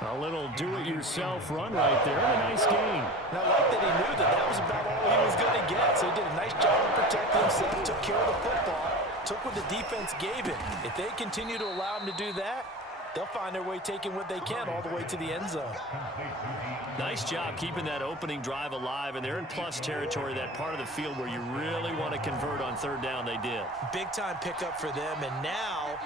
A little do-it-yourself run right there, and a nice gain. And I like that he knew that that was about all he was going to get, so he did a nice job of protecting himself, took care of the football, took what the defense gave him. If they continue to allow him to do that, they'll find their way taking what they can all the way to the end zone. Nice job keeping that opening drive alive, and they're in plus territory, that part of the field where you really want to convert on third down. They did. Big-time pickup for them, and now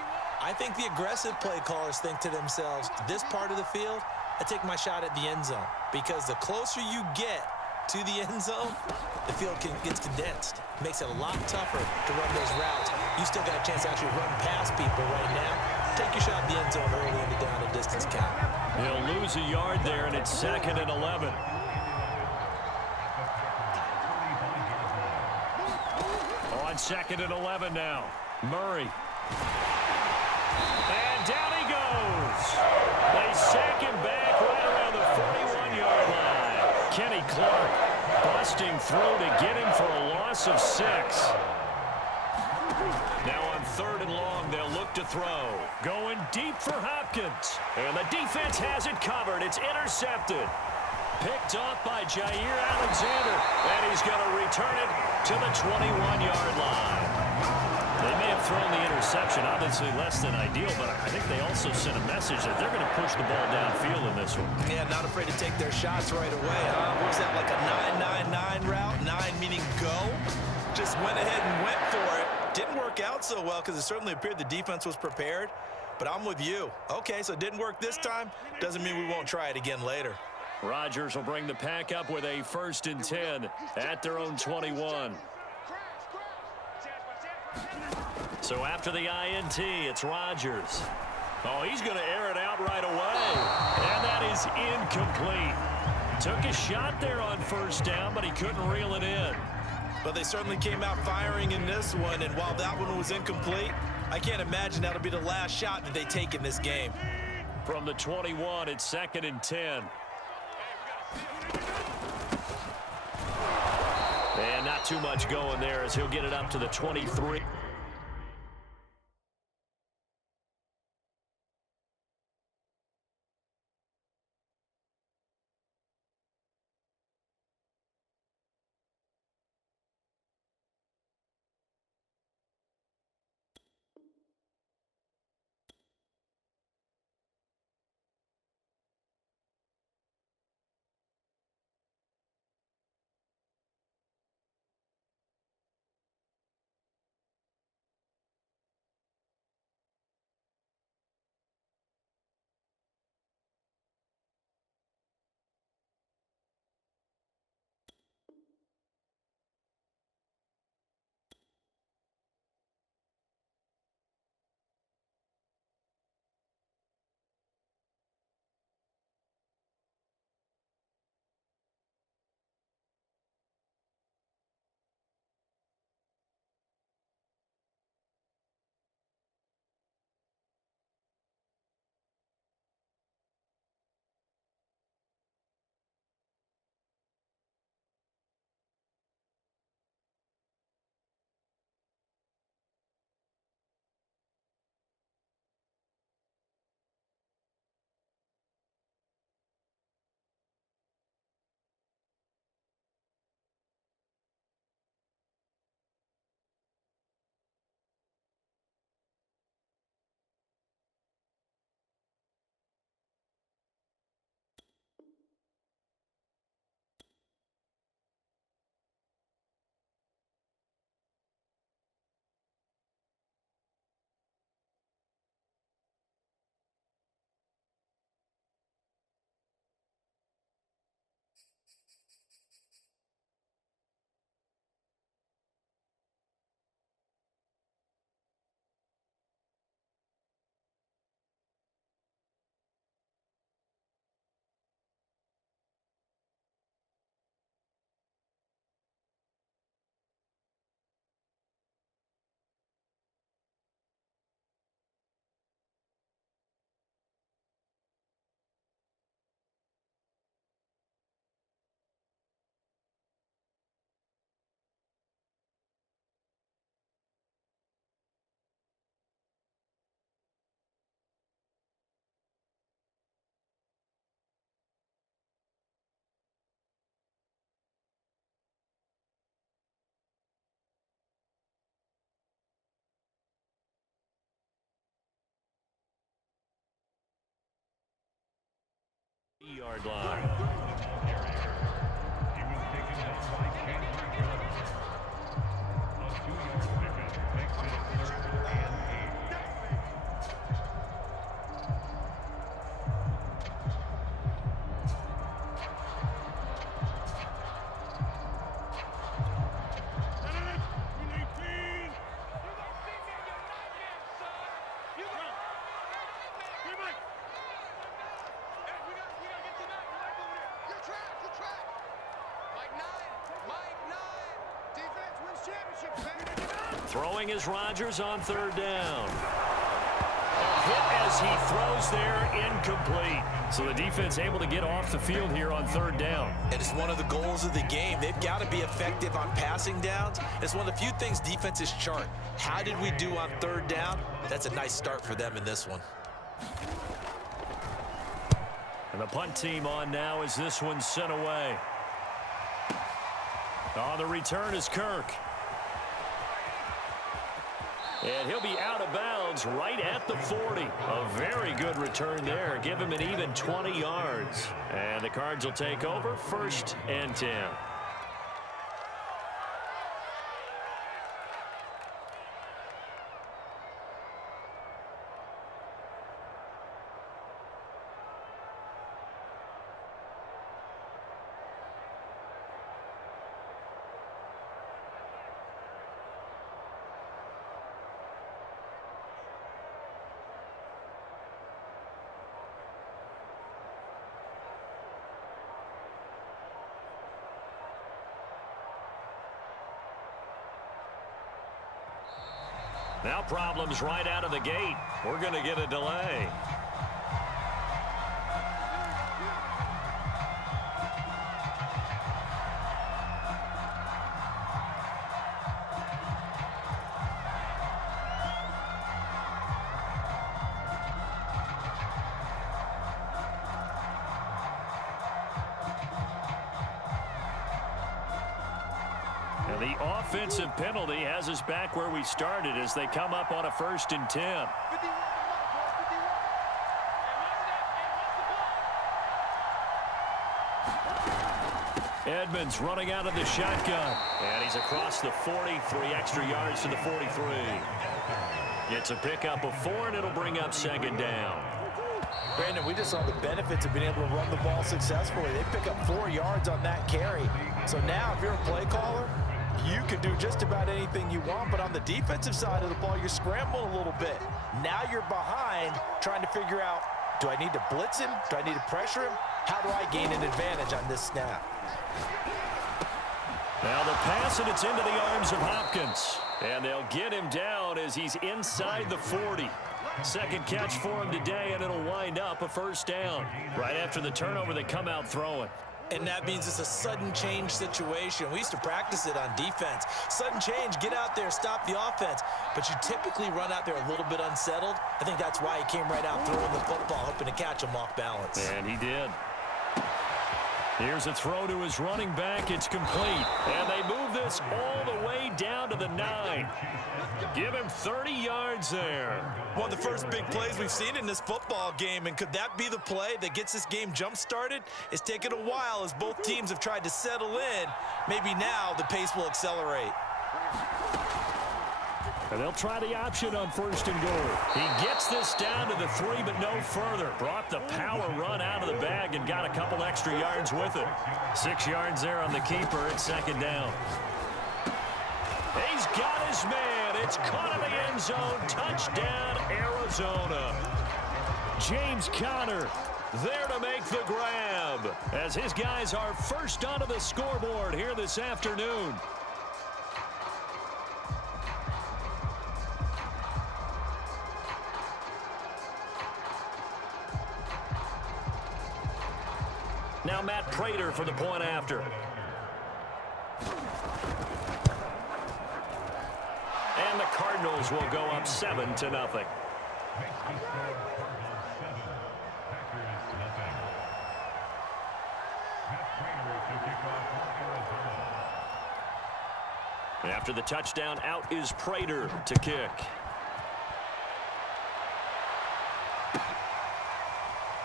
I think the aggressive play callers think to themselves, this part of the field, I take my shot at the end zone, because the closer you get to the end zone, the field gets condensed. Makes it a lot tougher to run those routes. You still got a chance to actually run past people right now. Take your shot at the end zone early in the down and distance count. He'll lose a yard there, and it's 2nd and 11. On 2nd and 11 now. Murray. And down he goes. They sack him back right around the 41-yard line. Kenny Clark busting through to get him for a loss of 6. Now on 3rd and long, they'll look to throw. Going deep for Hopkins. And the defense has it covered. It's intercepted. Picked off by Jair Alexander. And he's going to return it to the 21-yard line. They may have thrown the interception, obviously less than ideal, but I think they also sent a message that they're going to push the ball downfield in this one. Yeah, not afraid to take their shots right away, huh? What was that, like a 9-9-9 route? 9 meaning go? Just went ahead and went for it. Didn't work out so well because it certainly appeared the defense was prepared. But I'm with you. Okay, so it didn't work this time. Doesn't mean we won't try it again later. Rodgers will bring the pack up with a 1st and 10 at their own 21. So after the INT, it's Rodgers. Oh, he's going to air it out right away. And that is incomplete. Took a shot there on 1st down, but he couldn't reel it in. But they certainly came out firing in this one, and while that one was incomplete, I can't imagine that'll be the last shot that they take in this game. From the 21, it's 2nd and 10. And not too much going there as he'll get it up to the 23. 3-yard line. Throwing is Rodgers on 3rd down. A hit as he throws there, incomplete. So the defense able to get off the field here on 3rd down. And it's one of the goals of the game. They've got to be effective on passing downs. It's one of the few things defenses chart. How did we do on 3rd down? That's a nice start for them in this one. And the punt team on now as this one's sent away. On the return is Kirk. And he'll be out of bounds right at the 40. A very good return there. Give him an even 20 yards. And the Cards will take over 1st and 10. Now problems right out of the gate. We're going to get a delay. The offensive penalty has us back where we started as they come up on a 1st and 10. Edmonds running out of the shotgun. And he's across the 40, 3 extra yards to the 43. It's a pickup of 4, and it'll bring up 2nd down. Brandon, we just saw the benefits of being able to run the ball successfully. They pick up 4 yards on that carry. So now if you're a play caller, you can do just about anything you want, but on the defensive side of the ball, you're scrambling a little bit. Now you're behind trying to figure out, do I need to blitz him? Do I need to pressure him? How do I gain an advantage on this snap? Now the pass, and it's into the arms of Hopkins. And they'll get him down as he's inside the 40. 2nd catch for him today, and it'll wind up a 1st down. Right after the turnover, they come out throwing. And that means it's a sudden change situation. We used to practice it on defense. Sudden change, get out there, stop the offense. But you typically run out there a little bit unsettled. I think that's why he came right out throwing the football, hoping to catch him off balance. And he did. Here's a throw to his running back. It's complete. And they move this all the way down to the 9. Give him 30 yards there. One of the first big plays we've seen in this football game, and could that be the play that gets this game jump-started? It's taken a while as both teams have tried to settle in. Maybe now the pace will accelerate. And they'll try the option on 1st and goal. He gets this down to the 3, but no further. Brought the power run out of the bag and got a couple extra yards with it. 6 yards there on the keeper at 2nd down. He's got his man. It's caught in the end zone. Touchdown, Arizona. James Conner there to make the grab as his guys are first onto the scoreboard here this afternoon. Now Matt Prater for the point after. And the Cardinals will go up 7-0. After the touchdown, out is Prater to kick.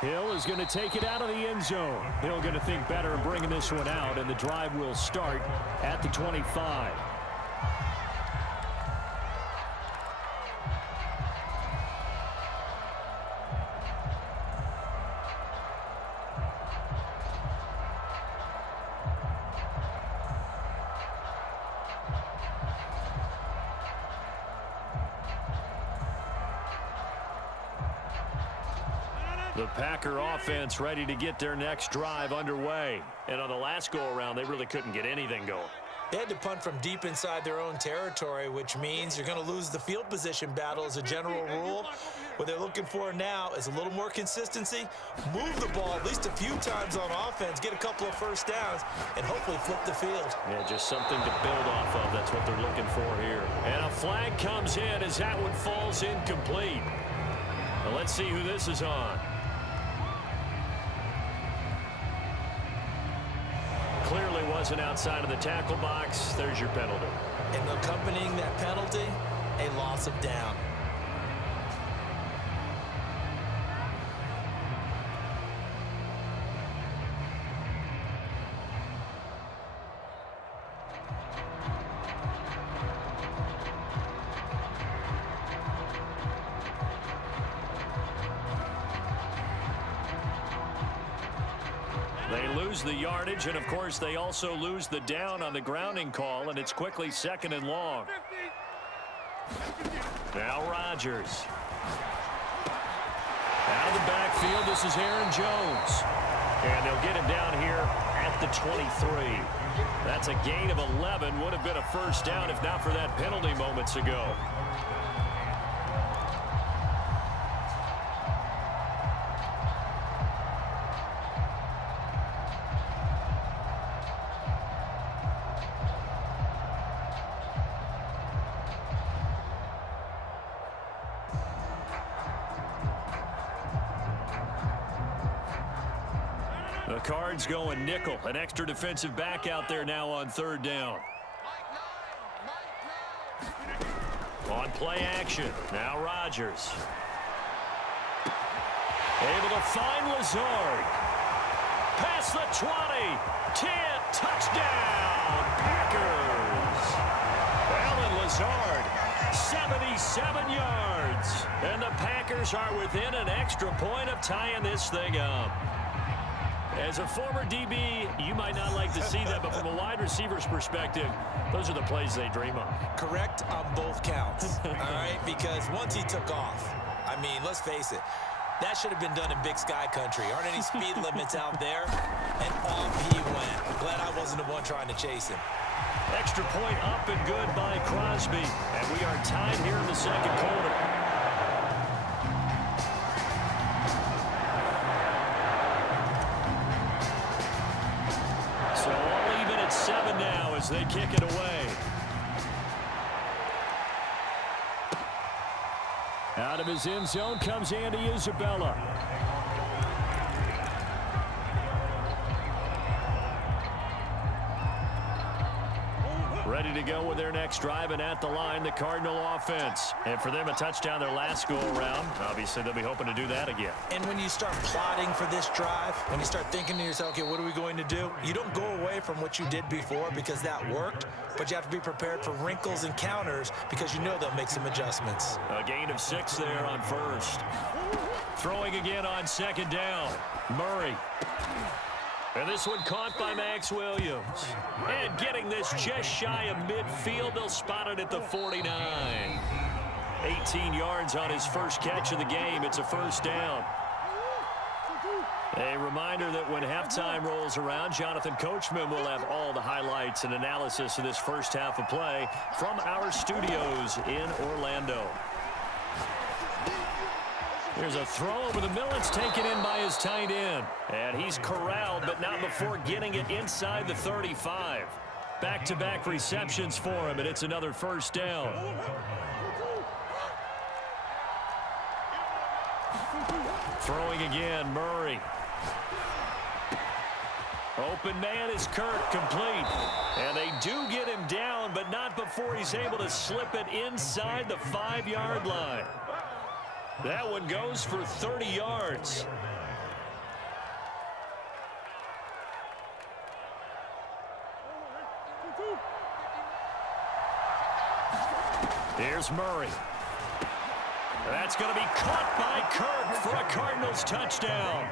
Hill is going to take it out of the end zone. Hill going to think better in bringing this one out, and the drive will start at the 25. The Packer offense ready to get their next drive underway. And on the last go-around, they really couldn't get anything going. They had to punt from deep inside their own territory, which means you're going to lose the field position battle as a general rule. What they're looking for now is a little more consistency, move the ball at least a few times on offense, get a couple of first downs, and hopefully flip the field. Yeah, just something to build off of. That's what they're looking for here. And a flag comes in as that one falls incomplete. Well, let's see who this is on. Clearly wasn't outside of the tackle box. There's your penalty. And accompanying that penalty, a loss of down. They lose the yardage, and of course they also lose the down on the grounding call, and it's quickly 2nd and long. Now Rodgers. Out of the backfield, this is Aaron Jones. And they'll get him down here at the 23. That's a gain of 11. Would have been a first down if not for that penalty moments ago. The Cards going nickel. An extra defensive back out there now on 3rd down. On play action. Now Rodgers. Able to find Lazard. Past the 20. 10. Touchdown. Packers. Alan Lazard. 77 yards. And the Packers are within an extra point of tying this thing up. As a former DB, you might not like to see that, but from a wide receiver's perspective, those are the plays they dream of. Correct on both counts, all right? Because once he took off, I mean, let's face it, that should have been done in Big Sky country. Aren't any speed limits out there? And off he went. I'm glad I wasn't the one trying to chase him. Extra point up and good by Crosby. And we are tied here in the 2nd quarter. So all even at 7 now as they kick it away. Out of his end zone comes Andy Isabella. Ready to go with their next drive, and at the line, the Cardinal offense. And for them, a touchdown their last go-around. Obviously, they'll be hoping to do that again. And when you start plotting for this drive, when you start thinking to yourself, okay, what are we going to do? You don't go away from what you did before because that worked, but you have to be prepared for wrinkles and counters because you know they'll make some adjustments. A gain of 6 there on 1st. Throwing again on 2nd down. Murray. And this one caught by Max Williams. And getting this just shy of midfield, they'll spot it at the 49. 18 yards on his first catch of the game. It's a first down. A reminder that when halftime rolls around, Jonathan Coachman will have all the highlights and analysis of this first half of play from our studios in Orlando. There's a throw over the middle. It's taken in by his tight end. And he's corralled, but not before getting it inside the 35. Back-to-back receptions for him, and it's another first down. Throwing again, Murray. Open man is Kirk, complete. And they do get him down, but not before he's able to slip it inside the 5-yard line. That one goes for 30 yards. Here's Murray. That's going to be caught by Kirk for a Cardinals touchdown.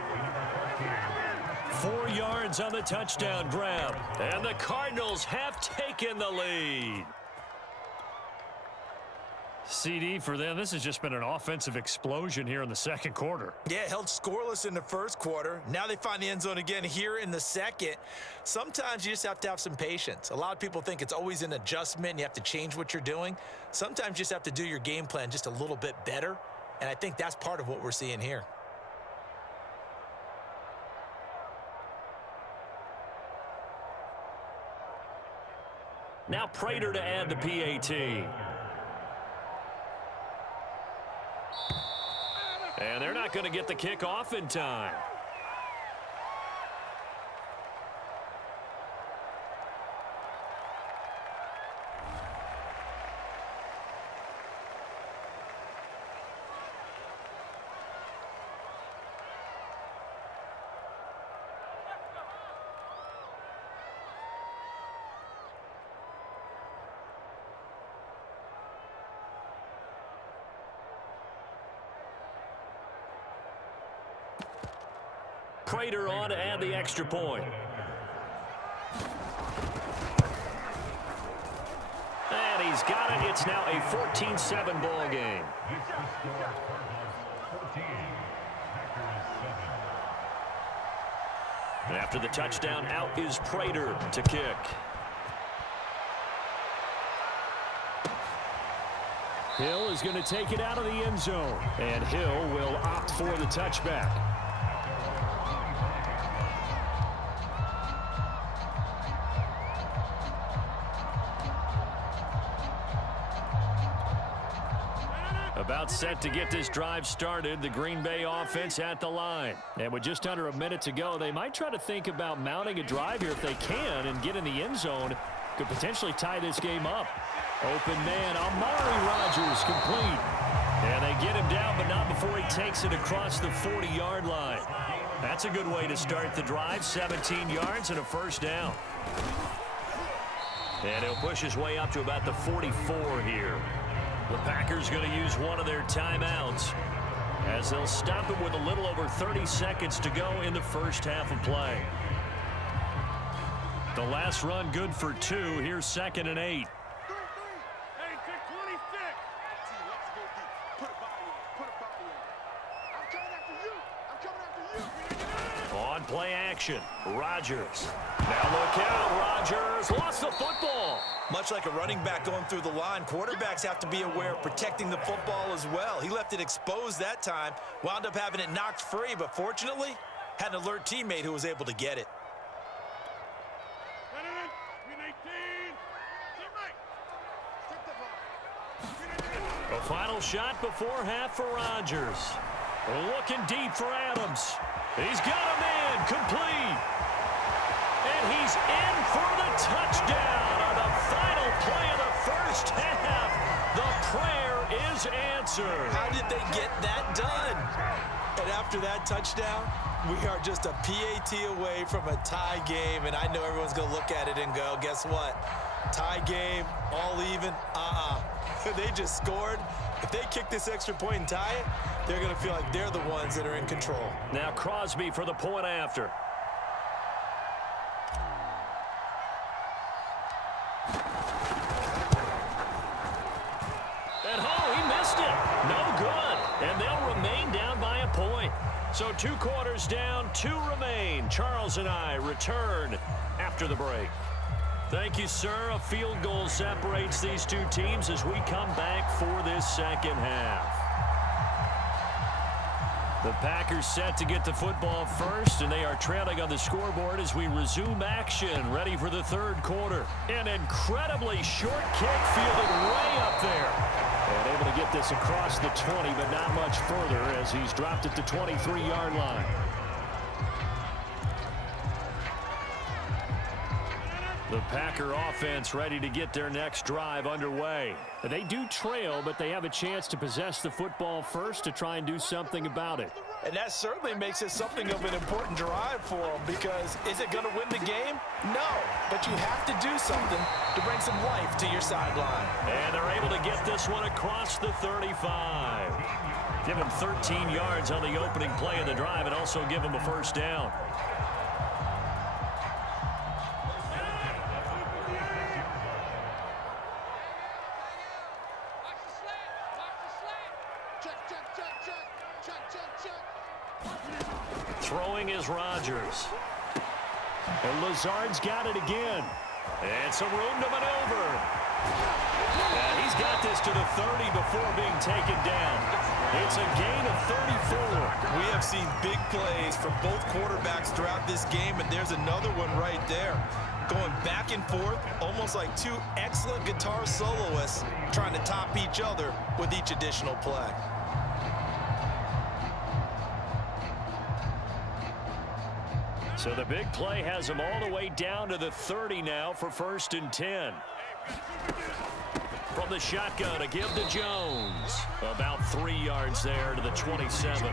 4 yards on the touchdown grab. And the Cardinals have taken the lead. CD for them, this has just been an offensive explosion here in the second quarter. Yeah, held scoreless in the first quarter. Now they find the end zone again here in the second. Sometimes you just have to have some patience. A lot of people think it's always an adjustment. And you have to change what you're doing. Sometimes you just have to do your game plan just a little bit better. And I think that's part of what we're seeing here. Now Prater to add the PAT. And they're not going to get the kickoff in time. Prater on to add the extra point. And he's got it. It's now a 14-7 ball game. And after the touchdown, out is Prater to kick. Hill is going to take it out of the end zone. And Hill will opt for the touchback. About set to get this drive started. The Green Bay offense at the line. And with just under a minute to go, they might try to think about mounting a drive here if they can and get in the end zone. Could potentially tie this game up. Open man, Amari Rodgers complete. And they get him down, but not before he takes it across the 40-yard line. That's a good way to start the drive. 17 yards and a first down. And he'll push his way up to about the 44 here. The Packers going to use one of their timeouts as they'll stop it with a little over 30 seconds to go in the first half of play. The last run good for 2. Here's 2nd and 8. On play action, Rodgers. Now look out, Rodgers lost the football. Much like a running back going through the line, quarterbacks have to be aware of protecting the football as well. He left it exposed that time, wound up having it knocked free, but fortunately, had an alert teammate who was able to get it. A final shot before half for Rodgers. Looking deep for Adams. He's got him in, complete. And he's in for the touchdown on the final play of the first half. The prayer is answered. How did they get that done? And after that touchdown, we are just a PAT away from a tie game. And I know everyone's going to look at it and go, guess what? Tie game, all even, They just scored. If they kick this extra point and tie it, they're going to feel like they're the ones that are in control. Now Crosby for the point after. And he missed it. No good. And they'll remain down by a point. So 2 quarters down, 2 remain. Charles and I return after the break. Thank you, sir. A field goal separates these 2 teams as we come back for this second half. The Packers set to get the football first, and they are trailing on the scoreboard as we resume action, ready for the third quarter. An incredibly short kick fielded way up there. And able to get this across the 20, but not much further as he's dropped at the 23-yard line. The Packer offense ready to get their next drive underway. They do trail, but they have a chance to possess the football first to try and do something about it. And that certainly makes it something of an important drive for them, because is it going to win the game? No, but you have to do something to bring some life to your sideline. And they're able to get this one across the 35. Give him 13 yards on the opening play of the drive and also give him a first down. Throwing is Rodgers. And Lazard's got it again. And some room to maneuver. And he's got this to the 30 before being taken down. It's a gain of 34. We have seen big plays from both quarterbacks throughout this game, and there's another one right there. Going back and forth, almost like two excellent guitar soloists trying to top each other with each additional play. So the big play has him all the way down to the 30 now for 1st and 10. From the shotgun, a give to Jones. About 3 yards there to the 27.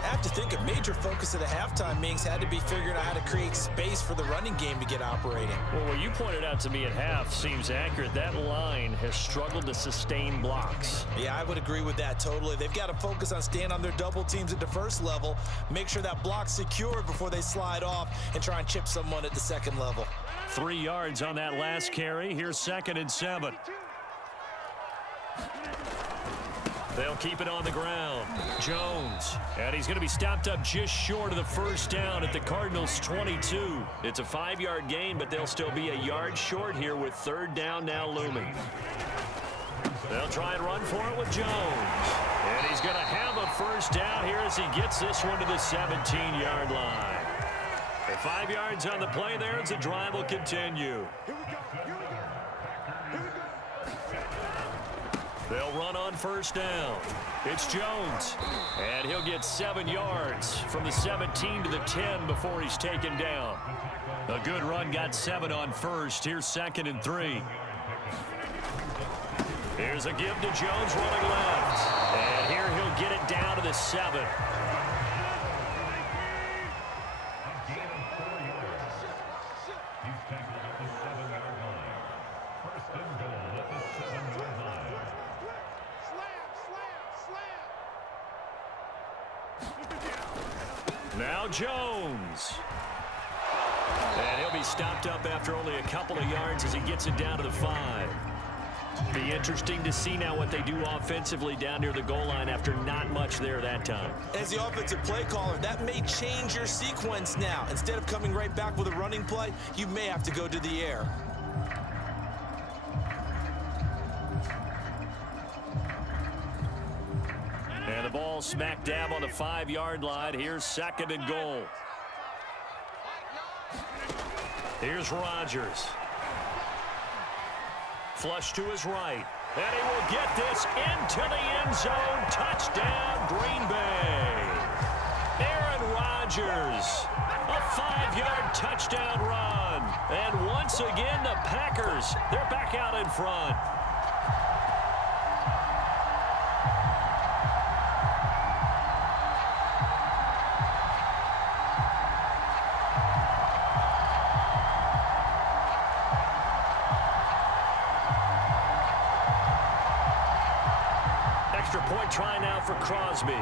I have to think a major focus of the halftime meetings had to be figuring out how to create space for the running game to get operating. Well, what you pointed out to me at half seems accurate. That line has struggled to sustain blocks. Yeah, I would agree with that totally. They've got to focus on staying on their double teams at the first level, make sure that block's secured before they slide off, and try and chip someone at the second level. 3 yards on that last carry. Here's 2nd and 7. They'll keep it on the ground. Jones. And he's going to be stopped up just short of the first down at the Cardinals' 22. It's a 5-yard gain, but they'll still be a yard short here with 3rd down now looming. They'll try and run for it with Jones. And he's going to have a first down here as he gets this one to the 17-yard line. And 5 yards on the play there as the drive will continue. They'll run on first down. It's Jones. And he'll get 7 yards from the 17 to the 10 before he's taken down. A good run, got 7 on first. Here's 2nd and 3. Here's a give to Jones running left. And here he'll get it down to the 7. Now Jones. And he'll be stopped up after only a couple of yards as he gets it down to the 5. Be interesting to see now what they do offensively down near the goal line after not much there that time. As the offensive play caller, that may change your sequence now. Instead of coming right back with a running play, you may have to go to the air. And the ball smack dab on the 5-yard line. Here's 2nd and goal. Here's Rodgers. Flush to his right. And he will get this into the end zone. Touchdown, Green Bay. Aaron Rodgers. A 5-yard touchdown run. And once again, the Packers, they're back out in front. Extra point try now for Crosby.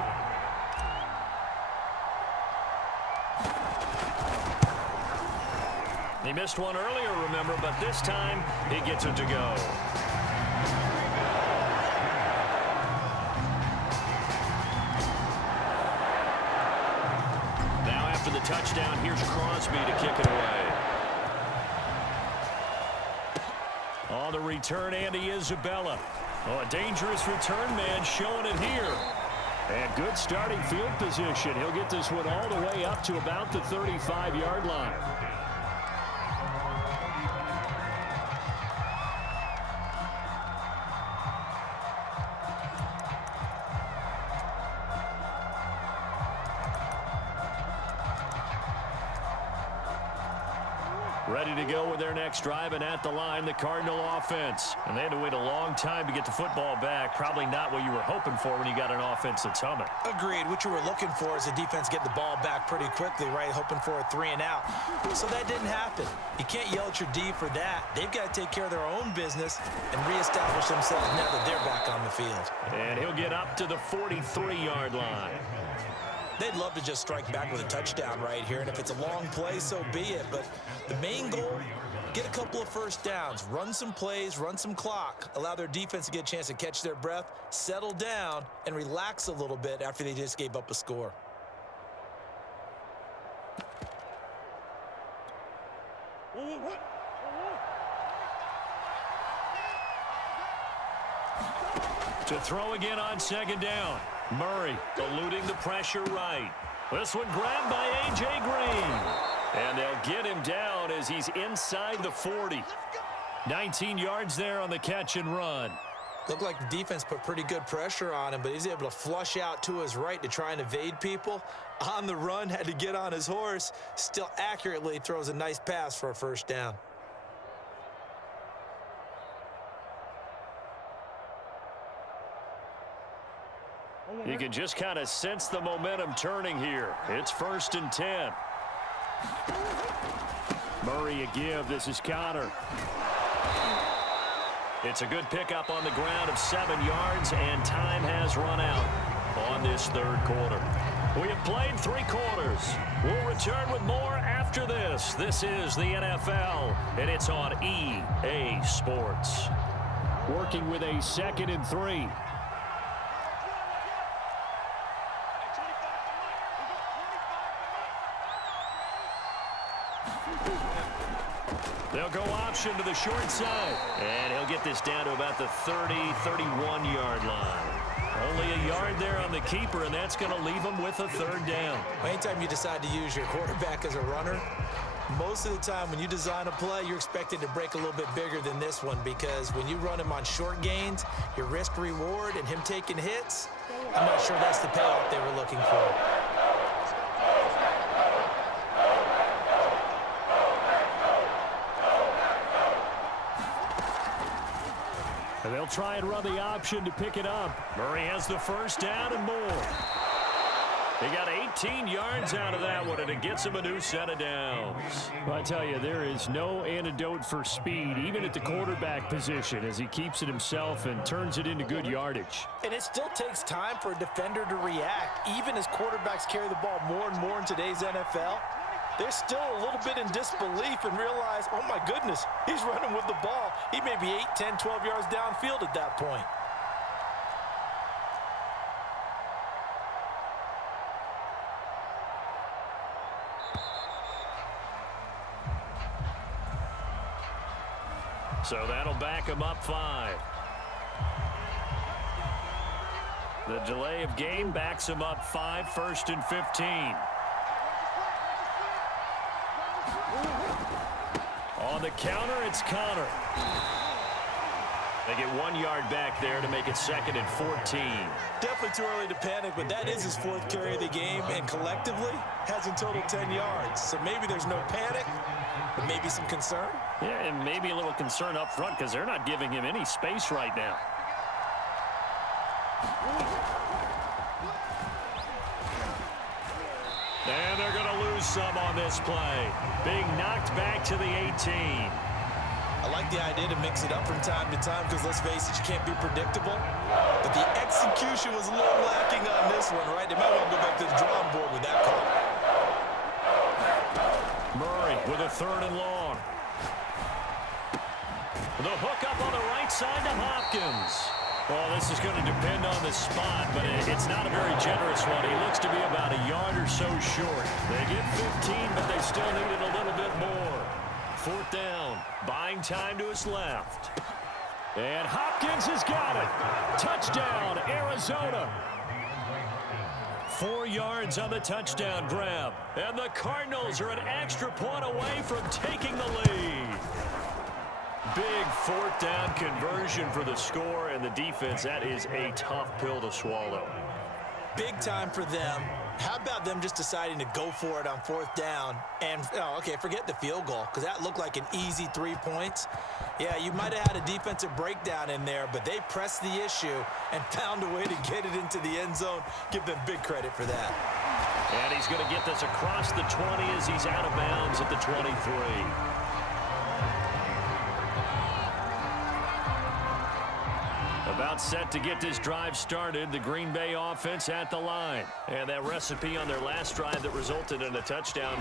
He missed one earlier, remember, but this time he gets it to go. Now after the touchdown, here's Crosby to kick it away. On the return, Andy Isabella. Oh, a dangerous return man showing it here. And good starting field position. He'll get this one all the way up to about the 35-yard line. Ready to go with their next drive, and at the line, the Cardinal offense. And they had to wait a long time to get the football back. Probably not what you were hoping for when you got an offense that's humming. Agreed. What you were looking for is the defense getting the ball back pretty quickly, right? Hoping for a 3-and-out. So that didn't happen. You can't yell at your D for that. They've got to take care of their own business and reestablish themselves now that they're back on the field. And he'll get up to the 43-yard line. They'd love to just strike back with a touchdown right here, and if it's a long play, so be it. But the main goal, get a couple of first downs, run some plays, run some clock, allow their defense to get a chance to catch their breath, settle down, and relax a little bit after they just gave up a score. To throw again on second down. Murray eluding the pressure right. This one grabbed by A.J. Green. And they'll get him down as he's inside the 40. 19 yards there on the catch and run. Looked like the defense put pretty good pressure on him, but he's able to flush out to his right to try and evade people. On the run, had to get on his horse. Still accurately throws a nice pass for a first down. You can just kind of sense the momentum turning here. It's 1st and 10. Murray a give. This is Connor. It's a good pickup on the ground of 7 yards, and time has run out on this third quarter. We have played 3 quarters. We'll return with more after this. This is the NFL, and it's on EA Sports. Working with a 2nd and 3. They'll go option to the short side. And he'll get this down to about the 30, 31-yard line. Only a yard there on the keeper, and that's going to leave him with a 3rd down. Anytime you decide to use your quarterback as a runner, most of the time when you design a play, you're expected to break a little bit bigger than this one, because when you run him on short gains, your risk-reward and him taking hits, I'm not sure that's the payoff they were looking for. And they'll try and run the option to pick it up. Murray has the first down and more. He got 18 yards out of that one, and it gets him a new set of downs. Well, I tell you, there is no antidote for speed, even at the quarterback position, as he keeps it himself and turns it into good yardage. And it still takes time for a defender to react. Even as quarterbacks carry the ball more and more in today's NFL, they're still a little bit in disbelief and realize, oh my goodness, he's running with the ball. He may be 8, 10, 12 yards downfield at that point. So that'll back him up 5. The delay of game backs him up 5, 1st and 15. On the counter, it's Connor. They get 1 yard back there to make it 2nd and 14. Definitely too early to panic, but that is his 4th carry of the game, and collectively has in total 10 yards. So maybe there's no panic, but maybe some concern. Yeah, and maybe a little concern up front because they're not giving him any space right now. And they're going to lose some on this play. Being knocked back to the 18. I like the idea to mix it up from time to time because, let's face it, you can't be predictable. But the execution was a little lacking on this one, right? They might want to go back to the drawing board with that call. Murray with a 3rd and long. The hook up on the right side to Hopkins. Well, this is going to depend on the spot, but it's not a very generous one. He looks to be about a yard or so short. They get 15, but they still need it a little bit more. 4th down, buying time to his left. And Hopkins has got it. Touchdown, Arizona. 4 yards on the touchdown grab. And the Cardinals are an extra point away from taking the lead. Big 4th down conversion for the score, and the defense, that is a tough pill to swallow. big time for them. How about them just deciding to go for it on 4th down? And, okay, forget the field goal, because that looked like an easy 3 points. Yeah, you might have had a defensive breakdown in there, but they pressed the issue and found a way to get it into the end zone. Give them big credit for that. And he's going to get this across the 20 as he's out of bounds at the 23. About set to get this drive started, the Green Bay offense at the line. And that recipe on their last drive that resulted in a touchdown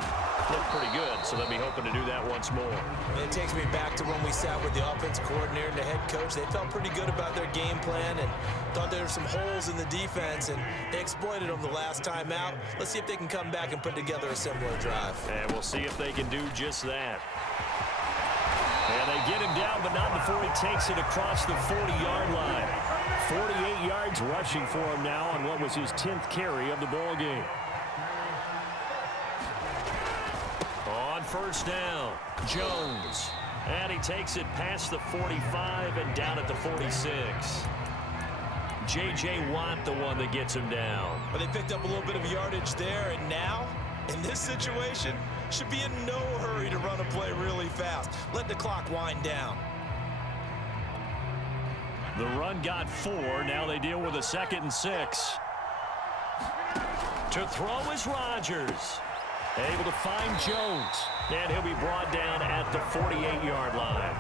looked pretty good, so they'll be hoping to do that once more. It takes me back to when we sat with the offensive coordinator and the head coach. They felt pretty good about their game plan and thought there were some holes in the defense, and they exploited them the last time out. Let's see if they can come back and put together a similar drive. And we'll see if they can do just that. And they get him down, but not before he takes it across the 40-yard line. 48 yards rushing for him now on what was his 10th carry of the ball game. On 1st down, Jones. And he takes it past the 45 and down at the 46. J.J. Watt, the one that gets him down. But they picked up a little bit of yardage there, and now, in this situation, should be in no hurry to run a play really fast. Let the clock wind down. The run got 4. Now they deal with a 2nd and 6. To throw is Rodgers. Able to find Jones. And he'll be brought down at the 48-yard line.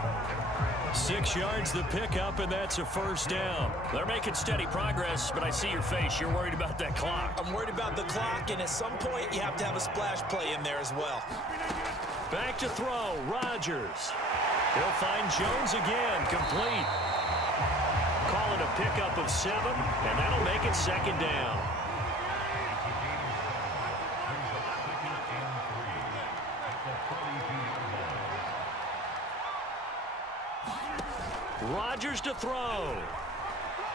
6 yards the pickup, and that's a 1st down. They're making steady progress, but I see your face. You're worried about that clock. I'm worried about the clock, and at some point, you have to have a splash play in there as well. Back to throw, Rodgers. He'll find Jones again, complete. Call it a pickup of 7, and that'll make it 2nd down. Rodgers to throw.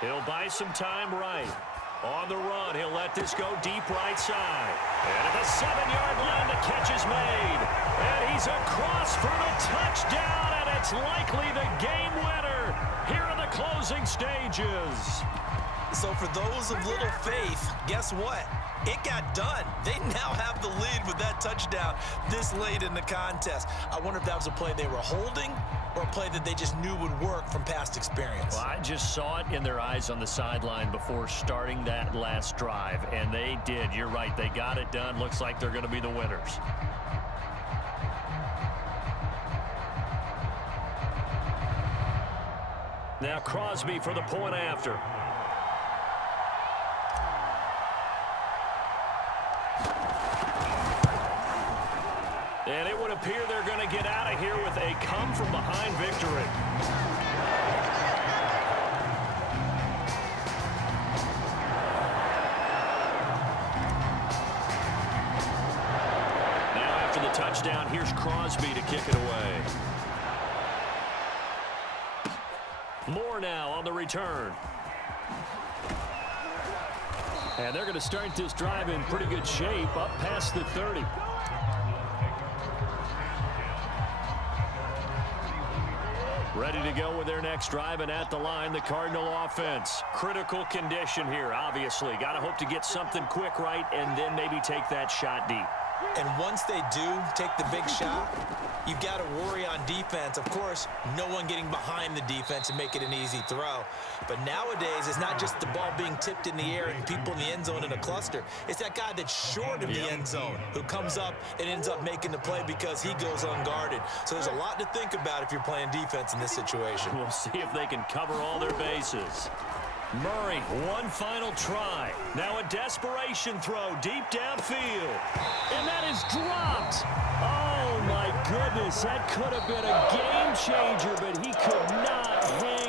He'll buy some time right. On the run, he'll let this go deep right side. And at the 7-yard line, the catch is made. And he's across for the touchdown, and it's likely the game winner here in the closing stages. So for those of little faith, guess what? It got done. They now have the lead with that touchdown this late in the contest. I wonder if that was a play they were holding or a play that they just knew would work from past experience. Well, I just saw it in their eyes on the sideline before starting that last drive, and they did. You're right. They got it done. Looks like they're going to be the winners. Now Crosby for the point after. And it would appear they're going to get out of here with a come-from-behind victory. Now after the touchdown, here's Crosby to kick it away. Moore now on the return. And they're going to start this drive in pretty good shape, up past the 30. Ready to go with their next drive, and at the line, the Cardinal offense. Critical condition here, obviously. Got to hope to get something quick right and then maybe take that shot deep. And once they do take the big shot, you've got to worry on defense. Of course, no one getting behind the defense and make it an easy throw. But nowadays, it's not just the ball being tipped in the air and people in the end zone in a cluster. It's that guy that's short of the end zone who comes up and ends up making the play because he goes unguarded. So there's a lot to think about if you're playing defense in this situation. We'll see if they can cover all their bases. Murray, one final try. Now a desperation throw deep downfield. And that is dropped. Oh, my goodness. That could have been a game changer, but he could not handle